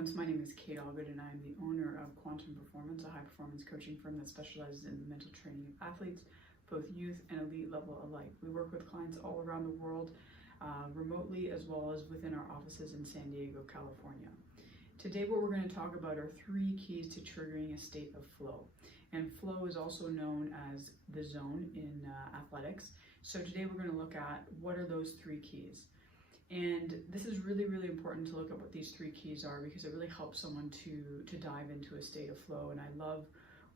Performance. My name is Kate Allgood and I am the owner of Quantum Performance, a high-performance coaching firm that specializes in the mental training of athletes, both youth and elite level alike. We work with clients all around the world, remotely as well as within our offices in San Diego, California. Today what we're going to talk about are 3 keys to triggering a state of flow. And flow is also known as the zone in athletics. So today we're going to look at what are those 3 keys. And this is really, really important to look at what these 3 keys are, because it really helps someone to dive into a state of flow. And I love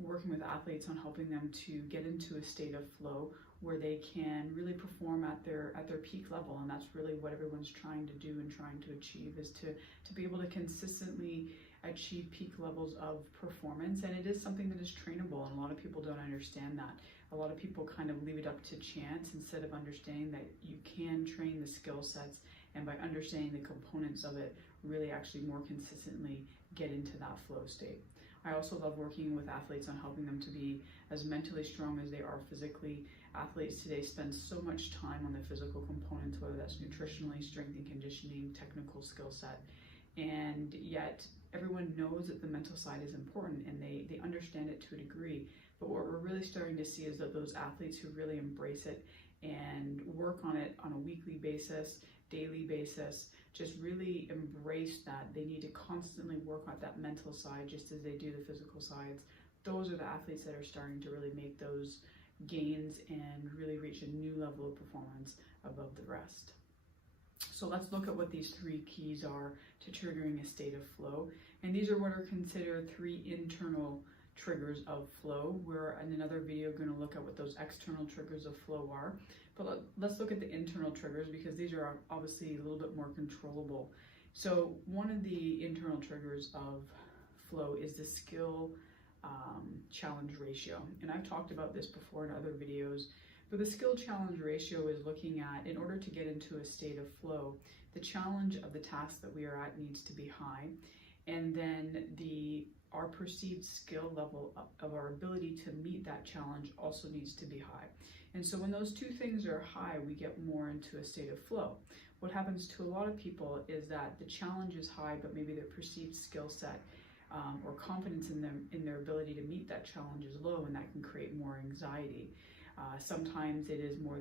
working with athletes on helping them to get into a state of flow where they can really perform at their peak level. And that's really what everyone's trying to do and trying to achieve, is to be able to consistently achieve peak levels of performance. And it is something that is trainable, and a lot of people don't understand that. A lot of people kind of leave it up to chance instead of understanding that you can train the skill sets, and by understanding the components of it, really actually more consistently get into that flow state. I also love working with athletes on helping them to be as mentally strong as they are physically. Athletes today spend so much time on the physical components, whether that's nutritionally, strength and conditioning, technical skill set, and yet everyone knows that the mental side is important, and they understand it to a degree. But what we're really starting to see is that those athletes who really embrace it and work on it on a weekly basis, daily basis, just really embrace that they need to constantly work on that mental side just as they do the physical sides. Those are the athletes that are starting to really make those gains and really reach a new level of performance above the rest. So let's look at what these 3 keys are to triggering a state of flow. And these are what are considered 3 internal triggers of flow. We're in another video going to look at what those external triggers of flow are. But let's look at the internal triggers, because these are obviously a little bit more controllable. So one of the internal triggers of flow is the skill challenge ratio. And I've talked about this before in other videos, but the skill challenge ratio is looking at, in order to get into a state of flow, the challenge of the task that we are at needs to be high. And then our perceived skill level of our ability to meet that challenge also needs to be high. And so when those 2 things are high, we get more into a state of flow. What happens to a lot of people is that the challenge is high, but maybe their perceived skill set or confidence in their ability to meet that challenge is low, and that can create more anxiety. Sometimes it is more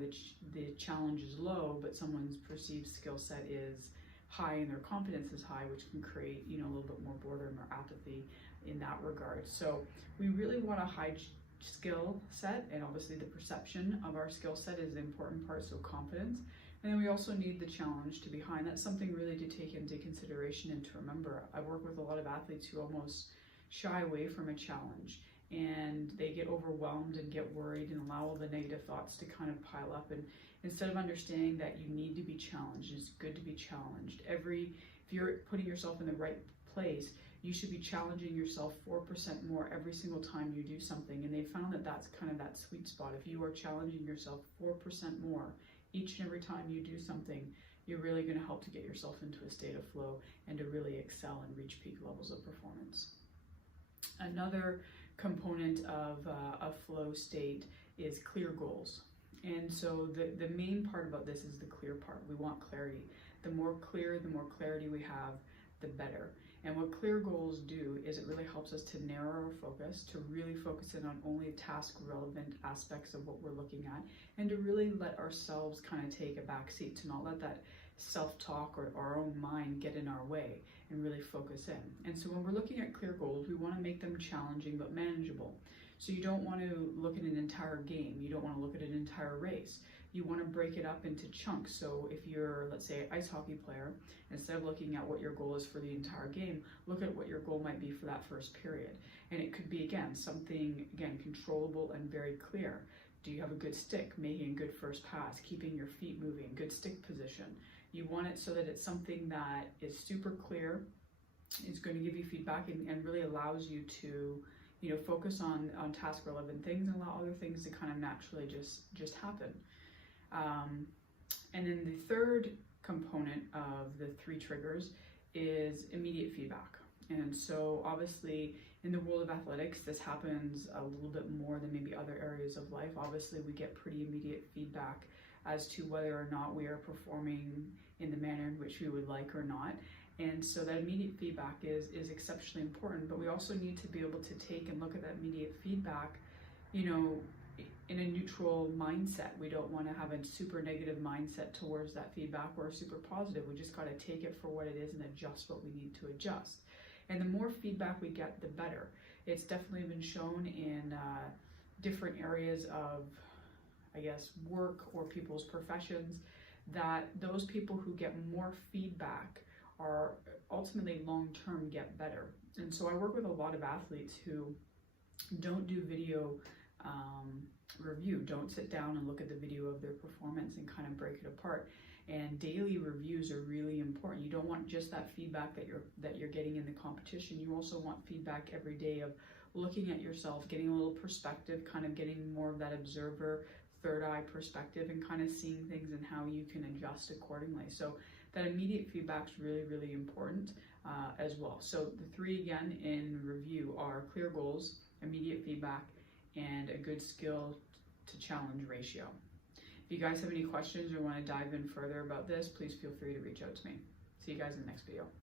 the challenge is low, but someone's perceived skill set is high and their confidence is high, which can create, a little bit more boredom or apathy in that regard. So we really want a high skill set, and obviously the perception of our skill set is the important part, so confidence. And then we also need the challenge to be high, and that's something really to take into consideration and to remember. I work with a lot of athletes who almost shy away from a challenge, and they get overwhelmed and get worried and allow all the negative thoughts to kind of pile up. And instead of understanding that you need to be challenged, it's good to be challenged. If you're putting yourself in the right place, you should be challenging yourself 4% more every single time you do something. And they found that that's kind of that sweet spot. If you are challenging yourself 4% more each and every time you do something, you're really going to help to get yourself into a state of flow and to really excel and reach peak levels of performance. Another component of a flow state is clear goals. And so the main part about this is the clear part. We want clarity. The more clarity we have, the better. And what clear goals do is it really helps us to narrow our focus, to really focus in on only task relevant aspects of what we're looking at, and to really let ourselves kind of take a back seat, to not let that self-talk or our own mind get in our way, and really focus in. And so when we're looking at clear goals, we want to make them challenging but manageable. So you don't want to look at an entire game. You don't want to look at an entire race. You want to break it up into chunks. So if you're, let's say, an ice hockey player, instead of looking at what your goal is for the entire game, look at what your goal might be for that first period. And it could be, something controllable and very clear. Do you have a good stick? Making a good first pass, keeping your feet moving, good stick position. You want it so that it's something that is super clear, is going to give you feedback, and really allows you to focus on task relevant things and allow other things to kind of naturally just happen. And then the third component of the 3 triggers is immediate feedback. And so obviously in the world of athletics, this happens a little bit more than maybe other areas of life. Obviously we get pretty immediate feedback as to whether or not we are performing in the manner in which we would like or not. And so that immediate feedback is exceptionally important, but we also need to be able to take and look at that immediate feedback, you know, in a neutral mindset. We don't want to have a super negative mindset towards that feedback or a super positive. We just got to take it for what it is and adjust what we need to adjust. And the more feedback we get, the better. It's definitely been shown in different areas of, I guess, work or people's professions, that those people who get more feedback are ultimately long-term get better. And so I work with a lot of athletes who don't do video review, don't sit down and look at the video of their performance and kind of break it apart. And daily reviews are really important. You don't want just that feedback that you're getting in the competition. You also want feedback every day of looking at yourself, getting a little perspective, kind of getting more of that observer, third eye perspective, and kind of seeing things and how you can adjust accordingly. So that immediate feedback is really, really important as well. So the three again in review are clear goals, immediate feedback, and a good skill to challenge ratio. If you guys have any questions or want to dive in further about this, please feel free to reach out to me. See you guys in the next video.